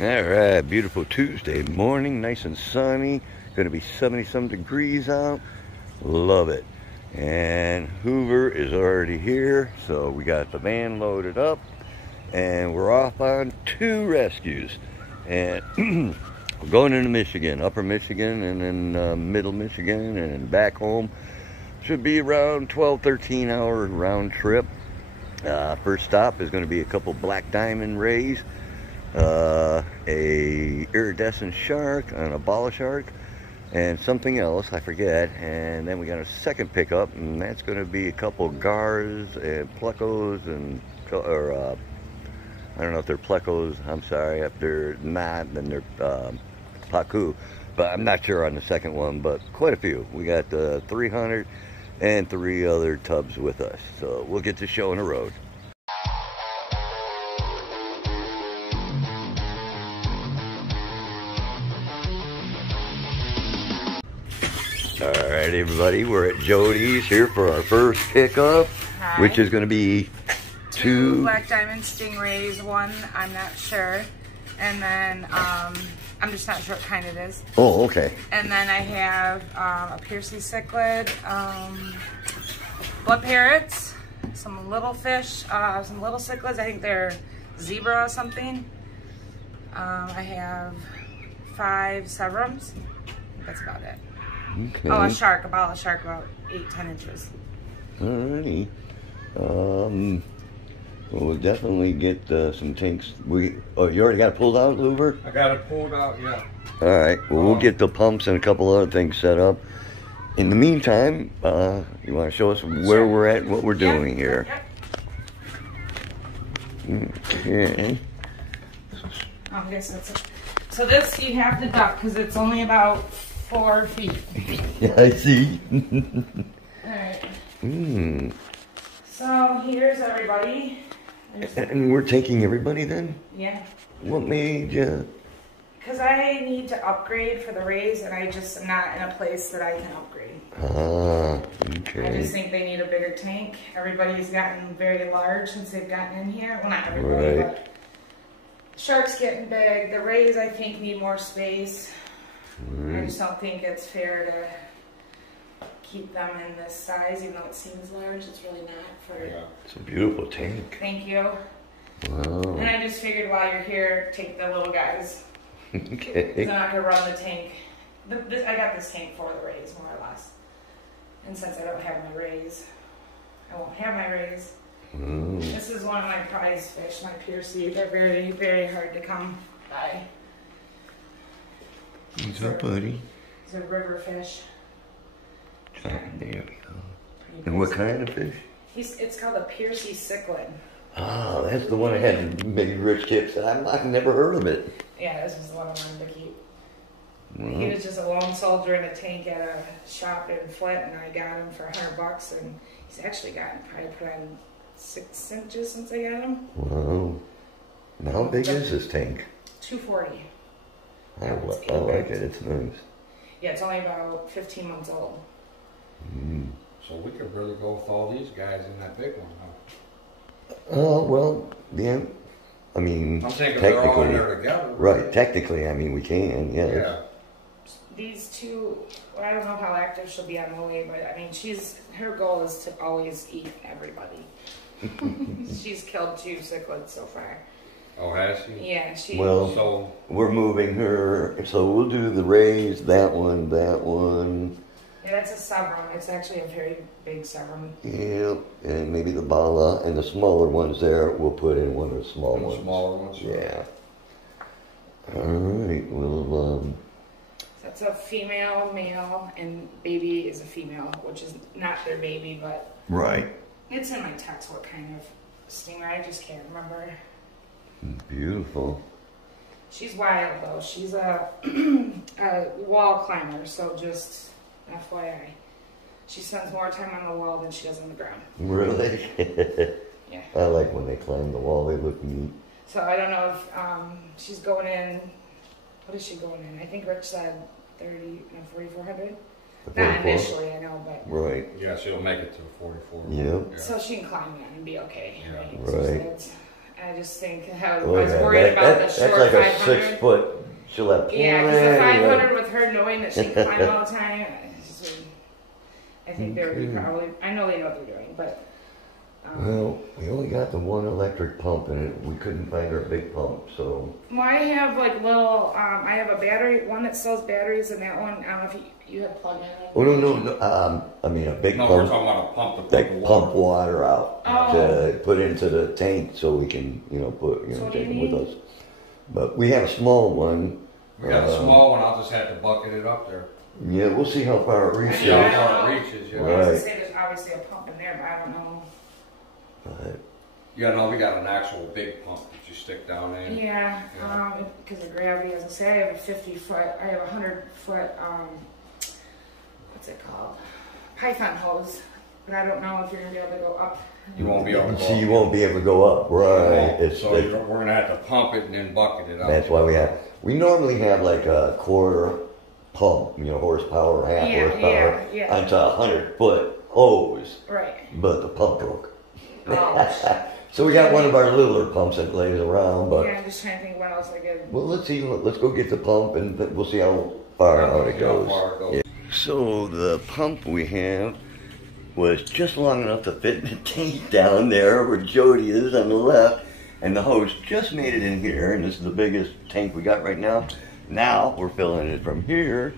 All right, beautiful Tuesday morning, nice and sunny. Going to be 70-some degrees out. Love it. And Hoover is already here, so we got the van loaded up, and we're off on 2 rescues. And we're going into Michigan, Upper Michigan, and then Middle Michigan, and back home. Should be around 12-13 hour round trip. First stop is going to be a couple black diamond rays, a iridescent shark, and a bala shark, and something else I forget. And then we got a second pickup, and that's going to be a couple gars and plecos, and I don't know if they're plecos. I'm sorry if they're not, then they're pacu, but I'm not sure on the second one. But quite a few. We got 300 and 3 other tubs with us, so we'll get the show on the road. All right, everybody, we're at Jody's here for our first pickup. Hi. Which is going to be 2 black diamond stingrays, 1 I'm not sure, and then I'm just not sure what kind it is. Oh, okay. And then I have a Piercy cichlid, blood parrots, some little fish, some little cichlids. I think they're zebra or something. I have 5 severums. That's about it. Okay. Oh, a shark, a bala shark, about 8-10 inches. Alrighty. We'll definitely get some tanks. You already got it pulled out, Hoover? I got it pulled out, yeah. All right. Well, we'll get the pumps and a couple other things set up. In the meantime, you want to show us where we're at and what we're doing here? Okay. Oh, I guess that's it. So this you have to duck because it's only about 4 feet. Yeah, I see. Alright. Mm. So here's everybody. And we're taking everybody then? Yeah. What made you? Because I need to upgrade for the rays, and I just am not in a place that I can upgrade. Ah, okay. I just think they need a bigger tank. Everybody's gotten very large since they've gotten in here. Well, not everybody, right. But shark's getting big. The rays, I think, need more space. I just don't think it's fair to keep them in this size, even though it seems large. It's really not. It's a beautiful tank. Thank you. Wow. And I just figured while you're here, take the little guys. Okay. I'm not gonna run the tank. I got this tank for the rays, more or less. And since I don't have my rays, I won't have my rays. Mm. This is one of my prize fish, my Piercy. They're very, very hard to come by. What's up, buddy? It's a river fish. There we go. And what kind of fish? It's called a Piercy cichlid. Ah, that's the one I had maybe rich tips. I've never heard of it. Yeah, this is the one I wanted to keep. Well, He was just a lone soldier in a tank at a shop in Flint, and I got him for $100, and he's actually probably put on 6 inches since I got him. wow. And how big is this tank? 240. I like it. It's nice. Yeah, it's only about 15 months old. Mm. So we could really go with all these guys in that big one, huh? Oh, well, yeah. I mean, I'm thinking they're all in technically, there together. right, technically, I mean, we can, yes. Yeah. These 2, well, I don't know how active she'll be on the way, but I mean, her goal is to always eat everybody. She's killed 2 cichlids so far. Oh, has she? Yeah, Well, so we're moving her, so we'll do the rays, that one. Yeah, that's a severum. It's actually a very big severum. Yep, and maybe the bala, and the smaller ones there, we'll put in one of the small ones. Smaller ones? Yeah. All right, well, That's a female, male, and baby is a female, which is not their baby, but right. it's in my text what kind of stingray. I just can't remember. Beautiful. She's wild though. She's a wall climber, so just FYI. She spends more time on the wall than she does on the ground. Really? Yeah. I like when they climb the wall. They look neat. So I don't know if she's going in. What is she going in? I think Rich said 4,400. Not initially, I know, but right. Yeah, she'll make it to 44. Yep. Yeah. So she can climb in and be okay. Yeah. Right. I just think I was worried about the short 500. That's like a 6 foot. She'll have plenty. Yeah, because the 500 with her knowing that she can climb all the time, I think they would be probably. I know they know what they're doing, but. Well, we only got the one electric pump, and we couldn't find our big pump, so. Well, I have like little. I have a battery, one that sells batteries, and that one. I don't know if you have plug in. Oh no! I mean a big pump. No, we're talking about a pump to pump water out to put into the tank, so we can, take them with us. But we have a small one. We got a small one. I'll just have to bucket it up there. Yeah, we'll see how far it reaches. Yeah, how far it reaches. Yeah. I was gonna say there's obviously a pump in there, but I don't know. Yeah, no, we got an actual big pump that you stick down in. Yeah, because of gravity. As I say, I have a 50-foot, I have a 100-foot, what's it called? Python hose. But I don't know if you're going to be able to go up. You won't be able to go up. So you won't be able to go up, right. So we're going to have to pump it and then bucket it up. That's why we normally have like a quarter pump, horsepower, half horsepower, onto a 100-foot hose. Right. But the pump broke. Oh. So we got one of our littler pumps that lays around, but. Yeah, I'm just trying to think what else I could. Well, let's see. Let's go get the pump, and we'll see how far out it goes. Yeah. So the pump we have was just long enough to fit in the tank down there where Jody is on the left, and the hose just made it in here, and this is the biggest tank we got right now. Now we're filling it from here.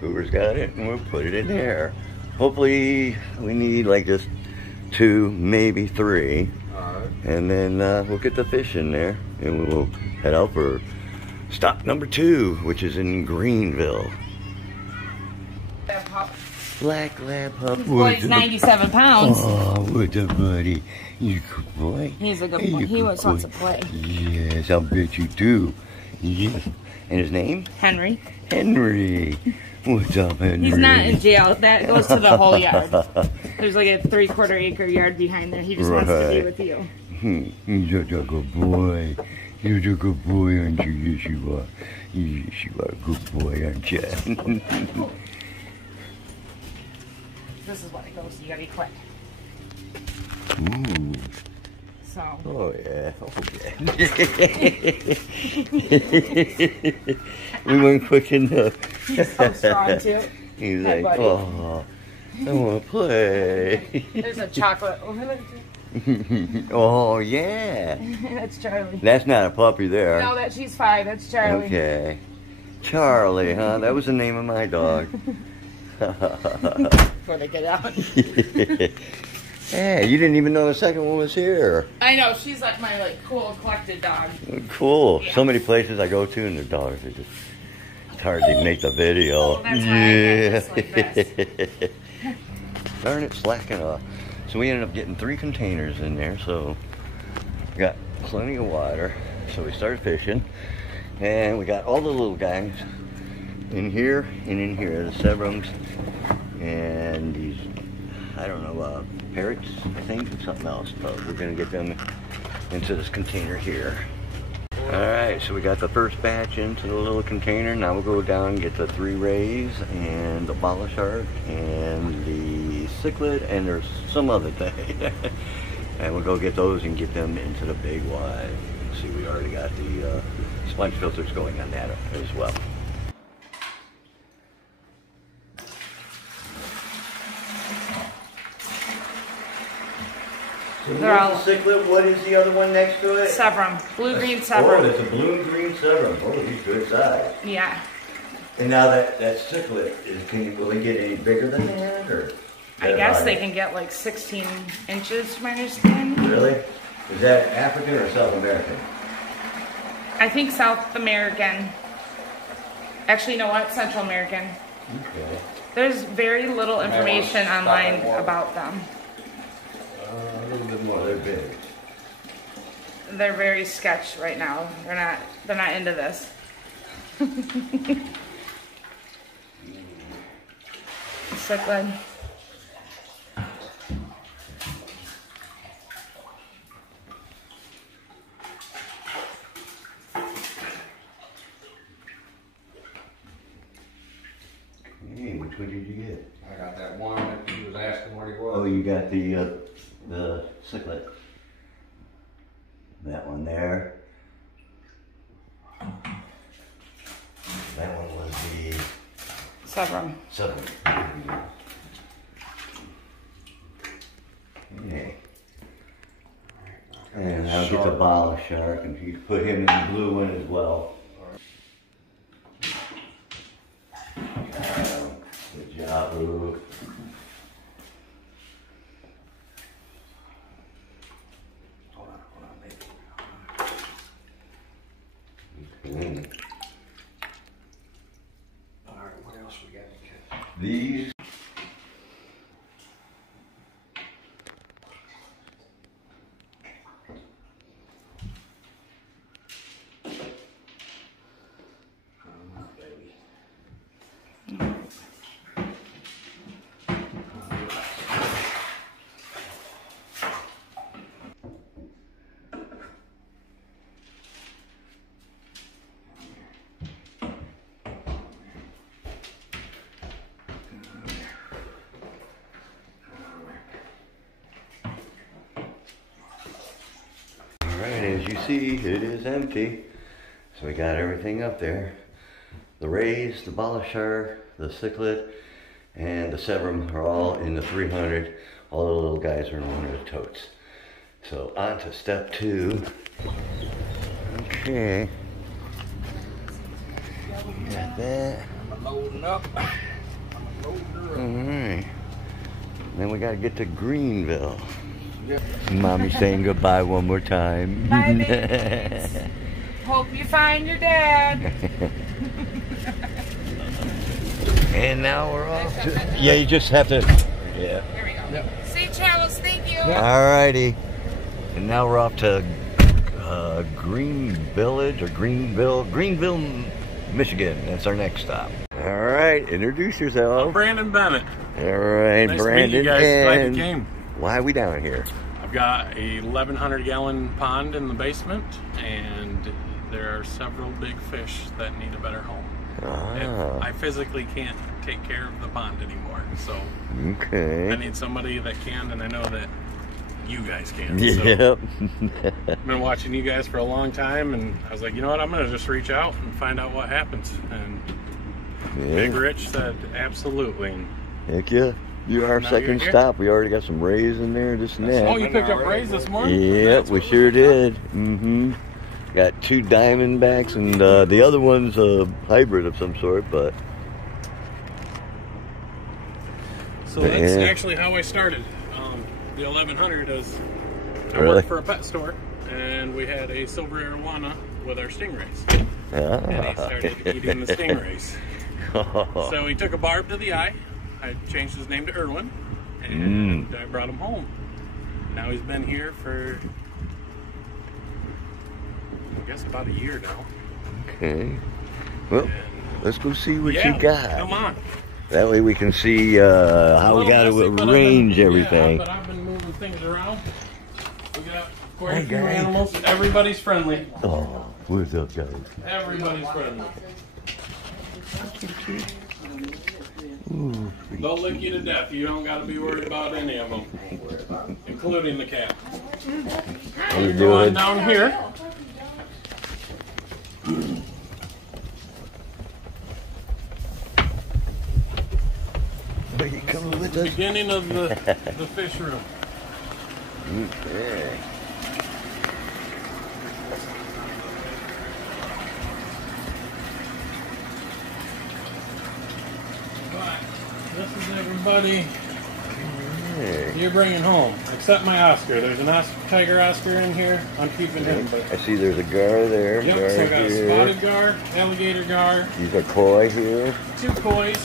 Hoover's got it, and we'll put it in there. Hopefully, we need like just 2, maybe 3. And then we'll get the fish in there, and we will head out for stop number 2, which is in Greenville. Black lab pup. He's 97 pounds. Oh, what's up, buddy? You good boy? He's a good boy. He wants to play. Yes, I'll bet you do. Yes. And his name? Henry. Henry. What's up, Henry? He's not in jail. That goes to the whole yard. There's like a 3/4 acre yard behind there. He just wants to be with you. You're a good boy. You're a good boy, aren't you? Yes, you are. Yes, you are a good boy, aren't you? This is what it goes. You gotta be quick. Ooh. So. Oh yeah. We went quick enough. He's so strong too. He's like, oh, I want to play. There's a chocolate over there too. Oh yeah. That's Charlie. That's not a puppy there. No, she's 5. That's Charlie. Okay. Charlie, huh? That was the name of my dog. Before they get out. Hey, you didn't even know the second one was here. I know, she's like my cool collected dog. Cool. Yeah. So many places I go to and their dogs are just, it's hard to make the video. Oh, that's why I got this like this. Darn it, slacking off. So we ended up getting 3 containers in there, so we got plenty of water. So we started fishing, and we got all the little guys in here and in here, the Sebrums, and these, I don't know, parrots, I think, and something else, but we're gonna get them into this container here. Alright, so we got the first batch into the little container. Now we'll go down and get the 3 rays and the bala shark and the cichlid, and there's some other thing. And we'll go get those and get them into the big wide. See, we already got the sponge filters going on that as well. So They're all cichlid. What is the other one next to it? Sebrum. Blue-green Oh, Sebrum. it's a blue-green Sebrum. Oh, he's good size. Yeah. And now that cichlid, will it get any bigger than that? Or I guess they can get like 16 inches, from my understanding. Really? Is that African or South American? I think South American. Actually, you know what? Central American. Okay. There's very little information online about them. A little bit more. They're big. They're very sketch right now. They're not into this. Cichlid. Hey, which one did you get? I got that one that he was asking where he was. Oh, you got the cichlid. That one. there. That one was the Sevrum. Okay. And I'll get the bottle shark, and you put him in the blue one as well. Good job, Boo. Hold on, baby. Okay. All right, what else we got? These. Alright, as you see, it is empty. So we got everything up there. The rays, the Balashar, the Cichlid, and the Sevrum are all in the 300. All the little guys are in one of the totes. So on to step 2. Okay. Got that. I'm loading up. Alright. Then we gotta get to Greenville. Yep. Mommy saying goodbye one more time. Bye, babies. Hope you find your dad. And now we're off to... Yeah, you just have to... Yeah. Here we go. Yep. Safe travels, thank you. Alrighty. And now we're off to Greenville, Michigan. That's our next stop. Alright, introduce yourself. I'm Brandon Bennett. Alright, Nice Brandon. to meet you guys. Glad you and came. why are we down here? I've got a 1,100-gallon pond in the basement, and there are several big fish that need a better home. Ah, I physically can't take care of the pond anymore, so I okay. need somebody that can, and I know that you guys can. So Yep. I've been watching you guys for a long time, and I was like, you know what, I'm going to just reach out and find out what happens. And Big Yeah. Rich said, absolutely. And Heck yeah. You're our Now second you're here? stop. We already got some rays in there, this and that. oh, you picked up rays this morning? Yep, That's we what sure picked up? did. Mm-hmm. Got 2 Diamondbacks, and the other one's a hybrid of some sort, but So that's Yeah. actually how I started. The 1100 is, I Really? worked for a pet store, and we had a silver arowana with our stingrays. And he started eating the stingrays. So he took a barb to the eye. I changed his name to Irwin, and I brought him home. Now he's been here for, I guess, about a year now. Okay. Well, And let's go see what yeah, you got. come on. That way we can see how we got to arrange everything. Yeah, but I've been moving things around. We got quite Hey, a few guys. animals. Everybody's friendly. Oh, what's up, guys? Everybody's friendly. Ooh, They'll lick you to death. You don't got to be worried about any of them, including the cat. how you Go on doing? down here. Are you coming with us? Beginning of the fish room. Okay. But this is everybody Hey. you're bringing home, except my Oscar. There's an Tiger Oscar in here. I'm keeping him. But I see there's a gar there. yep, gar so I got a here. spotted gar, alligator gar, These are koi here. 2 kois.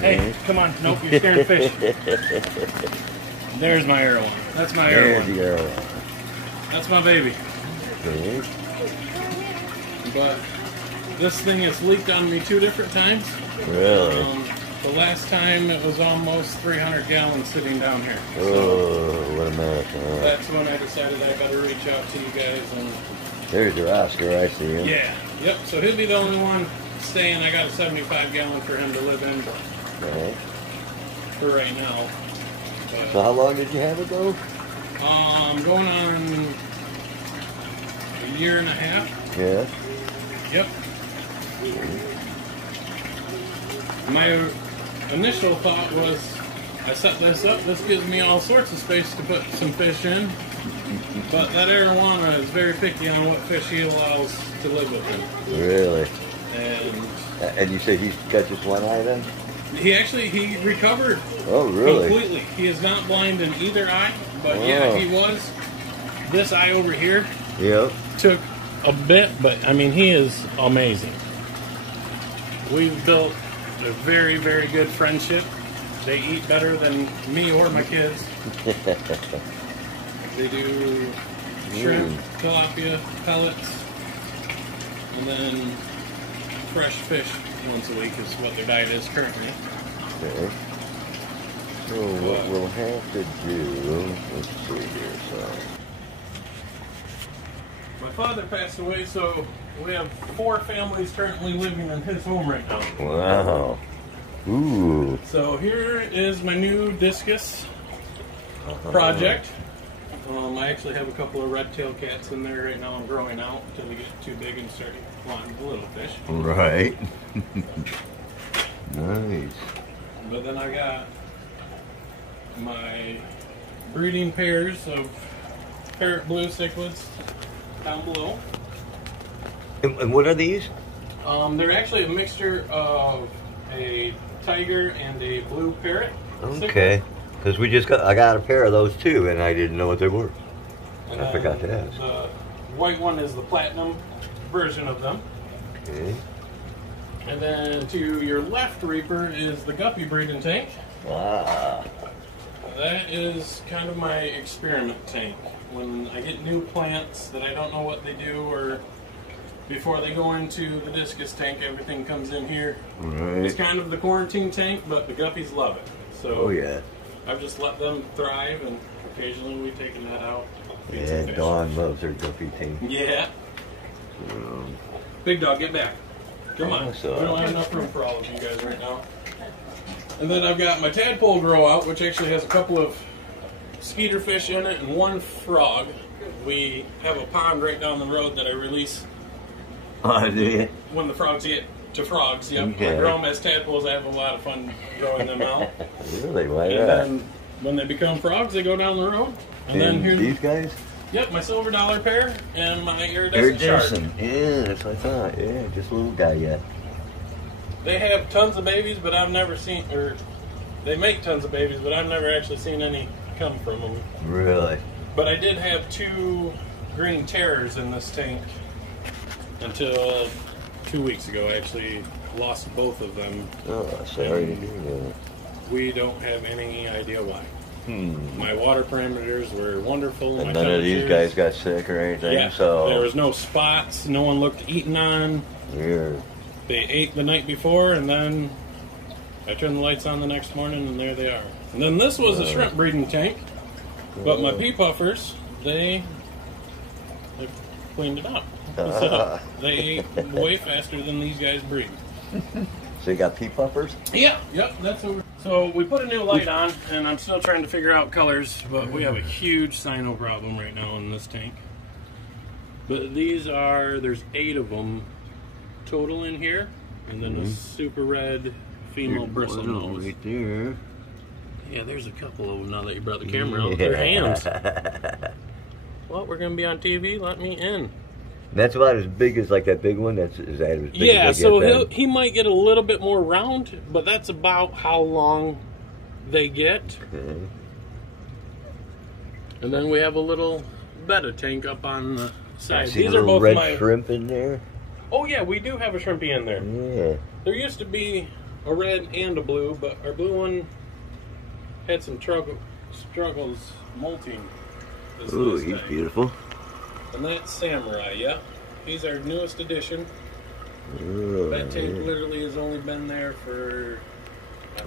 Hey, come on. Nope, you're scaring fish. There's my Erewhon. That's my There's Erewhon. the arrow. That's my baby. Okay. But this thing has leaked on me 2 different times. Really? The last time it was almost 300 gallons sitting down here. So Oh, what a mess. Huh? that's when I decided I better reach out to you guys and There's your Oscar. I see him. yeah, yep. So he'll be the only one staying. I got a 75 gallon for him to live in Right. for right now. So But how long did you have it though? going on year and a half. Yeah. Yep. My initial thought was, I set this up, this gives me all sorts of space to put some fish in, but that arowana is very picky on what fish he allows to live with him. Really? And you say he's got just one eye then? he recovered. Oh, really? Completely. He is not blind in either eye, but yeah, he was. This eye over here took a bit, but I mean, he is amazing. We've built a very, very good friendship. They eat better than me or my kids. They do shrimp, tilapia, pellets, and then fresh fish once a week is what their diet is currently. Okay. So what we'll have to do, let's see here, so. My father passed away, so we have 4 families currently living in his home right now. Wow. Ooh. So here is my new discus project. I actually have a couple of red-tailed cats in there right now. I'm growing out until they get too big and start wanting the little fish. Right. Nice. But then I got my breeding pairs of parrot blue cichlids down below. And what are these? They're actually a mixture of a tiger and a blue parrot. Okay. Because I got a pair of those too, and I didn't know what they were. And I forgot to ask. The white one is the platinum version of them. Okay. And then to your left, Reaper, is the guppy breeding tank. Wow. That is kind of my experiment tank. When I get new plants that I don't know what they do, or before they go into the discus tank, everything comes in here. Right. It's kind of the quarantine tank, but the guppies love it. So yeah. I've just let them thrive, and occasionally we take a net out. Yeah, Dawn loves her guppy tank. Yeah. Big dog, get back. Come on. So. We don't have enough room for all of you guys right now. And then I've got my tadpole grow out, which actually has a couple of skeeter fish in it and 1 frog. We have a pond right down the road that I release Oh, do you? when the frogs get to frogs. Yep. Okay. I grow them as tadpoles. I have a lot of fun growing them out. Really? Why And not? then when they become frogs, they go down the road. And then here's these guys? Yep, my silver dollar pair and my iridescent shark. Yeah, that's what I thought. Yeah, just a little guy yet. They have tons of babies, but I've never seen, or they make tons of babies, but I've never actually seen any come from them. Really? But I did have 2 green terrors in this tank until 2 weeks ago. I actually lost both of them. Oh, sorry to hear that. We don't have any idea why. My water parameters were wonderful. And none of these guys got sick or anything, Yeah, so... there was no spots. No one looked eaten on. Weird. They ate the night before, and then I turned the lights on the next morning, and there they are. And then this was a shrimp breeding tank, but my pea puffers, they cleaned it up. So they ate way faster than these guys breed. So you got pea puffers? Yeah, yep, that's over. So we put a new light on, and I'm still trying to figure out colors, but we have a huge cyno problem right now in this tank. But these are, there's 8 of them total in here, and then a super red female bristle nose. Right there. Yeah, there's a couple of them now that you brought the camera out. Their hands. Well, we're going to be on TV. Let me in. That's about as big as like that big one. Is that as big Yeah, as they so get he might get a little bit more round, but that's about how long they get. Okay. And then we have a little betta tank up on the side. I see These a are little both red my shrimp in there. Oh yeah, we do have a shrimpy in there. Yeah. There used to be a red and a blue, but our blue one had some struggles molting. Ooh, he's beautiful. And that's Samurai, yeah. He's our newest addition. Ooh, That tank literally has only been there for...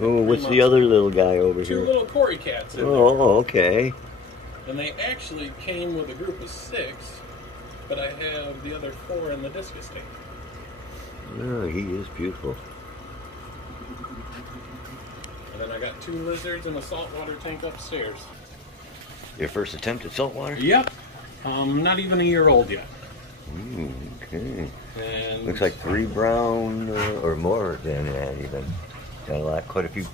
Oh, what's the other little guy over 2 here? little Cory cats in there. Oh, okay. And they actually came with a group of 6, but I have the other 4 in the discus tank. Oh, he is beautiful. And then I got 2 lizards and a saltwater tank upstairs. Your first attempt at saltwater? Yep. Not even a year old yet. Okay. And Looks like 3 brown or more than that even. Got a lot, quite a few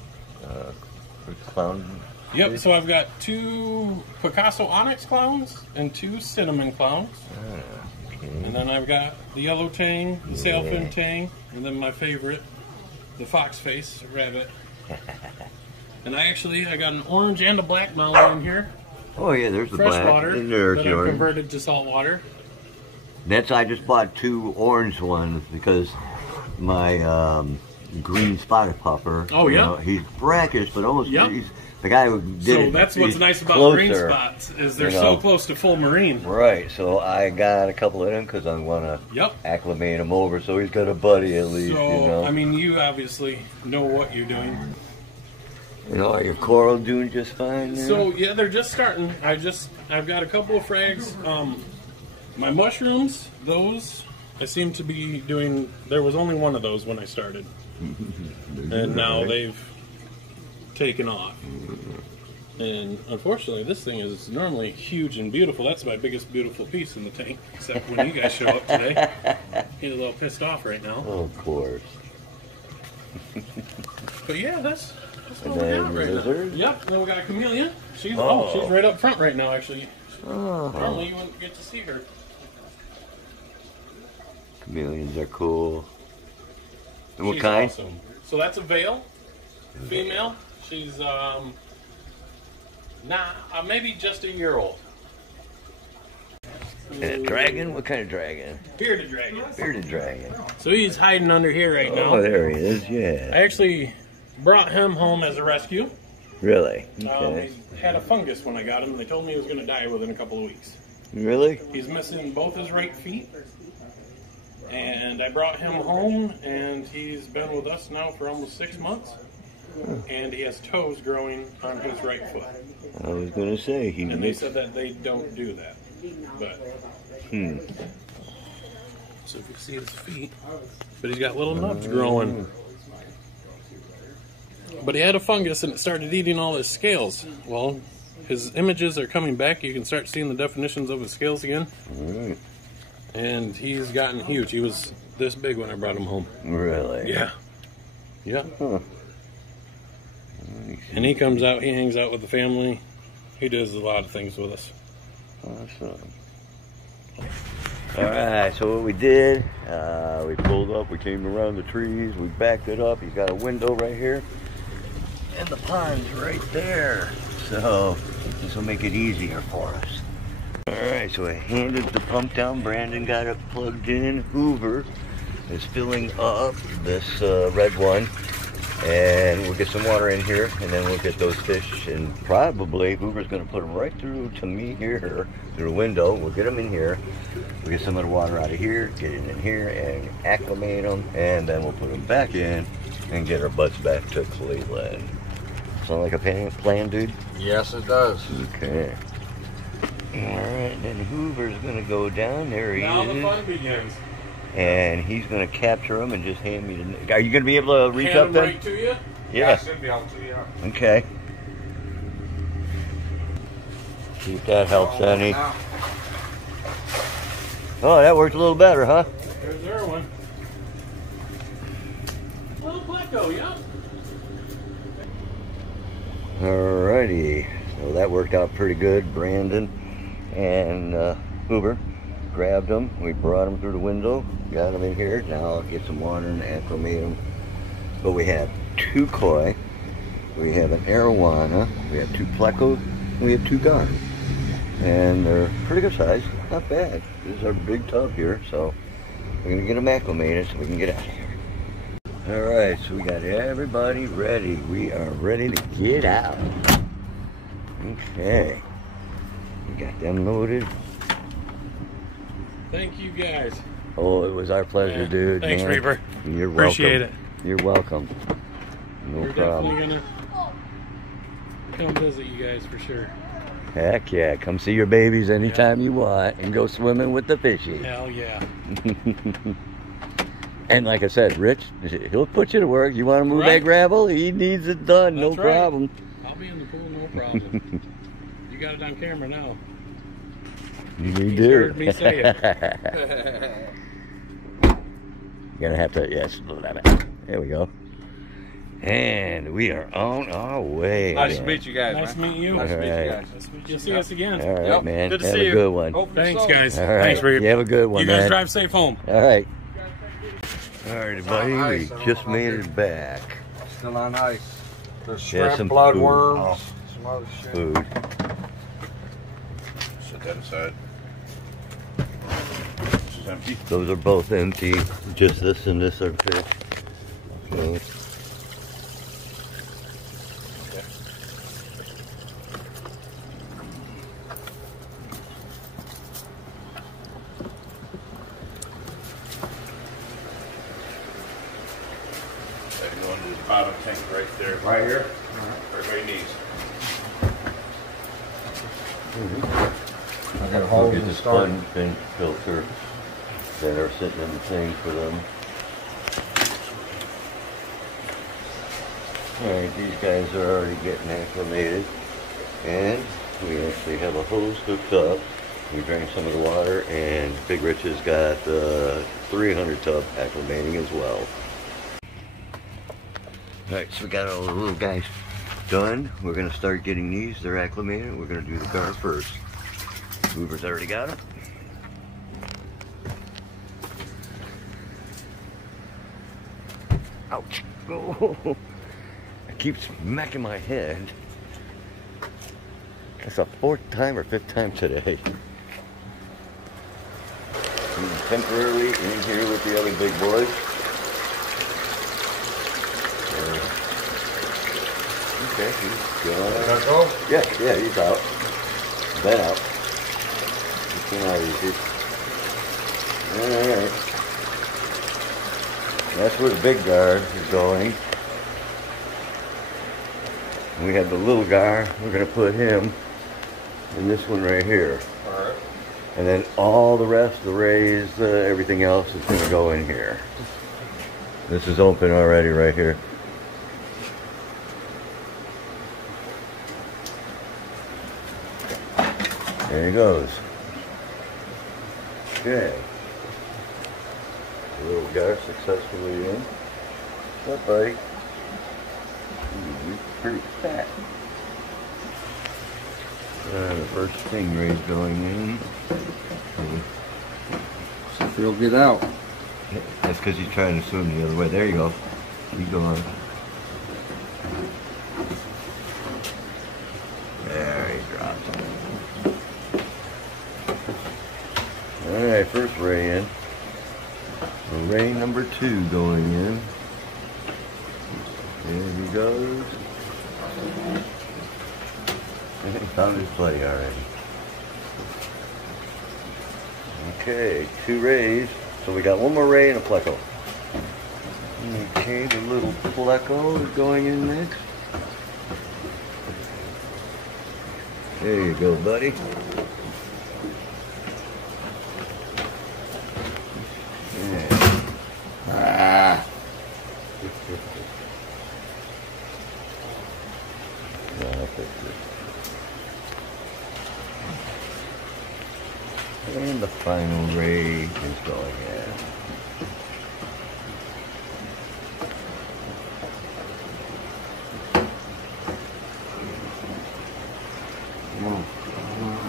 clown. Yep, so I've got 2 Picasso Onyx clowns and 2 cinnamon clowns. Okay. And then I've got the yellow tang, the sailfin tang, and then my favorite, the fox face rabbit. And I got an orange and a black mallow in here. Oh yeah, there's the black. Freshwater And there's that the I've orange. converted to salt water. I just bought 2 orange ones because my green spotted puffer. Oh, yeah? You know, he's brackish, but almost Yep. he's the guy who did So it. that's what's he's nice about closer, green spots is they're you so know. close to full marine. Right, so I got a couple of them because I want to Yep. acclimate him over, so he's got a buddy at least. So you know, I mean, you obviously know what you're doing. you know, are your coral doing just fine? There? So yeah, they're just starting. I've got a couple of frags. My mushrooms, those I seem to be doing. There was only one of those when I started, and now they've taken off. And unfortunately, this thing is normally huge and beautiful. That's my biggest beautiful piece in the tank, except when you guys show up today. Get a little pissed off right now. Oh, of course. But yeah, that's And what we then got right now. lizard? Yep. Then we got a chameleon. She's Oh. she's right up front right now. Actually, Oh, normally you wouldn't get to see her. chameleons are cool. And what She's kind? awesome. So that's a veil, female. She's maybe just a year old. And a dragon? What kind of dragon? Bearded dragon. Bearded dragon. So he's hiding under here right now. Oh, there he is. Yeah. I actually brought him home as a rescue. Really? Okay. He had a fungus when I got him. They told me he was going to die within a couple of weeks. Really? He's missing both his right feet. And I brought him home, and he's been with us now for almost 6 months. And he has toes growing on his right foot. I was going to say he. And they said that they don't do that. But so if you see his feet, but he's got little nubs growing. But he had a fungus and it started eating all his scales. Well, his images are coming back. You can start seeing the definitions of his scales again. Right. And he's gotten huge. He was this big when I brought him home. Really? Yeah. Yeah. Huh. And he comes out, he hangs out with the family. He does a lot of things with us. Awesome. Alright, so what we did, we pulled up, we came around the trees, we backed it up. He's got a window right here. And the pond's right there. So this will make it easier for us. Alright, so I handed the pump down. Brandon got it plugged in. Hoover is filling up this red one. And we'll get some water in here, and then we'll get those fish, and probably Hoover's going to put them right through to me here, through the window. We'll get them in here. We'll get some of the water out of here, get it in here, and acclimate them, and then we'll put them back in and get our butts back to Cleveland. Sound like a plan, dude? Yes, it does. Okay. Alright, then Hoover's going to go down. There he Now the is. fun begins. And he's going to capture them and just hand me the... Are you going to be able to reach Hand up him then? right to you. Yeah. I should be able to, yeah. Okay. See if that helps any. Now, Oh, that worked a little better, huh? There's Erwin. Little Pleco, yeah. Alrighty. So that worked out pretty good. Brandon and Hoover grabbed them. We brought them through the window. Got them in here. Now I'll get some water and acclimate them. But we have 2 koi. We have an arowana. We have 2 pleco. And we have 2 gun. And they're pretty good size. Not bad. This is our big tub here. So we're going to get them acclimated so we can get out of here. Alright, so we got everybody ready. We are ready to get out. Okay. We got them loaded. Thank you guys. Oh, it was our pleasure, Yeah. dude. Thanks, man. Reaper. You're welcome. Appreciate it. You're welcome. No We're problem. definitely gonna come visit you guys for sure. Heck yeah. Come see your babies anytime you want and go swimming with the fishy. Hell yeah. And like I said, Rich, he'll put you to work. You want to move Right. that gravel? He needs it done. That's no right. problem. I'll be in the pool, no problem. You got it on camera now. You do. Heard me say it. You're gonna have to, yes, there we go. And we are on our way. Nice to meet you guys. Nice to meet you. Nice to meet you guys. You'll see us again. All right, Yep. man. Good to have see a you. good one. Thanks, guys. All right. Thanks for You have a good one, You guys man. drive safe home. All right. All right, everybody. on We ice. just made it back. Still on ice. There's Yeah, shrimp, some bloodworms, food. some other shit. Food. Set that aside. This is empty. Those are both empty. Just this and this are fish. Okay. That go into the bottom tank right there. Right here? Everybody needs. I got We'll holes get in the the start. sponge fin filter that are sitting in the thing for them. Alright, these guys are already getting acclimated. And we actually have a hose hooked up. We drain some of the water, and Big Rich has got the 300 tub acclimating as well. Alright, so we got all the little guys done. We're going to start getting these. They're acclimated. We're going to do the gar first. Hoover's already got them. Ouch. Oh, it keeps smacking my head. That's the 4th time or 5th time today. I'm temporarily in here with the other big boys. Okay, he's gone. Gotta go? Yeah, he's out. Been out. He's been out easy. Alright. That's where the big gar is going. And we have the little gar. We're going to put him in this one right here. Alright. And then all the rest, the rays, everything else is going to go in here. This is open already right here. There he goes. Okay. The little guy successfully in. What's up, buddy? Ooh, you're pretty fat. The first stingray's going in. See if he'll get out. That's because he's trying to swim the other way. There you go. Keep going. There he drops. Alright, first ray in. Ray number 2 going in. There he goes. He found his buddy already. Okay, 2 rays. So we got one more ray and a pleco. Okay, the little pleco is going in next. There you go, buddy. Yeah. Ah. No, I'll fix it. And the final ray is going in.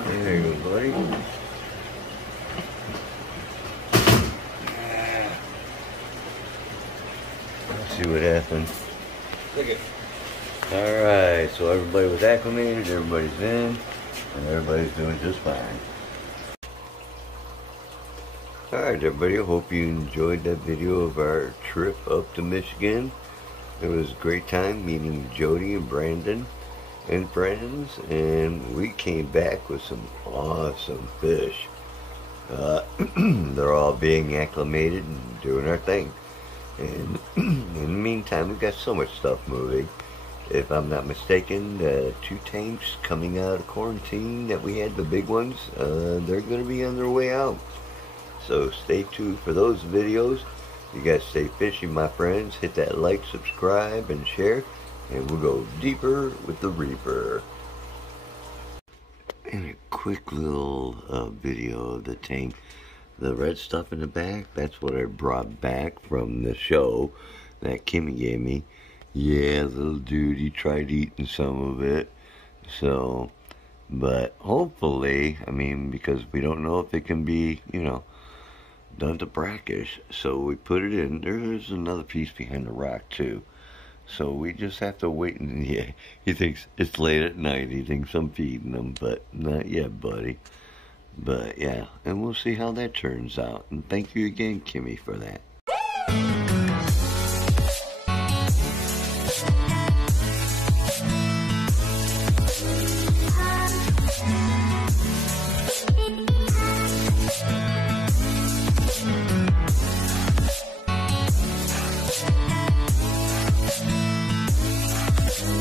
There you go, buddy. Let's see what happens. Take it. Alright, so everybody was acclimated, everybody's in, and everybody's doing just fine. Alright everybody, I hope you enjoyed that video of our trip up to Michigan. It was a great time meeting Jody and Brandon and friends, and we came back with some awesome fish. They're all being acclimated and doing our thing. And in the meantime, we've got so much stuff moving. If I'm not mistaken, the 2 tanks coming out of quarantine that we had, the big ones, they're going to be on their way out. So stay tuned for those videos. You guys stay fishing, my friends. Hit that like, subscribe, and share. And we'll go deeper with the Reaper. And a quick little video of the tank. The red stuff in the back, that's what I brought back from the show that Kimmy gave me. Yeah, little dude, he tried eating some of it. So, but hopefully, I mean, because we don't know if it can be, you know, done to brackish. So we put it in. There's another piece behind the rock too. So we just have to wait. And yeah, he thinks it's late at night. He thinks I'm feeding him, but not yet, buddy. But yeah, and we'll see how that turns out. And thank you again, Kimmy, for that.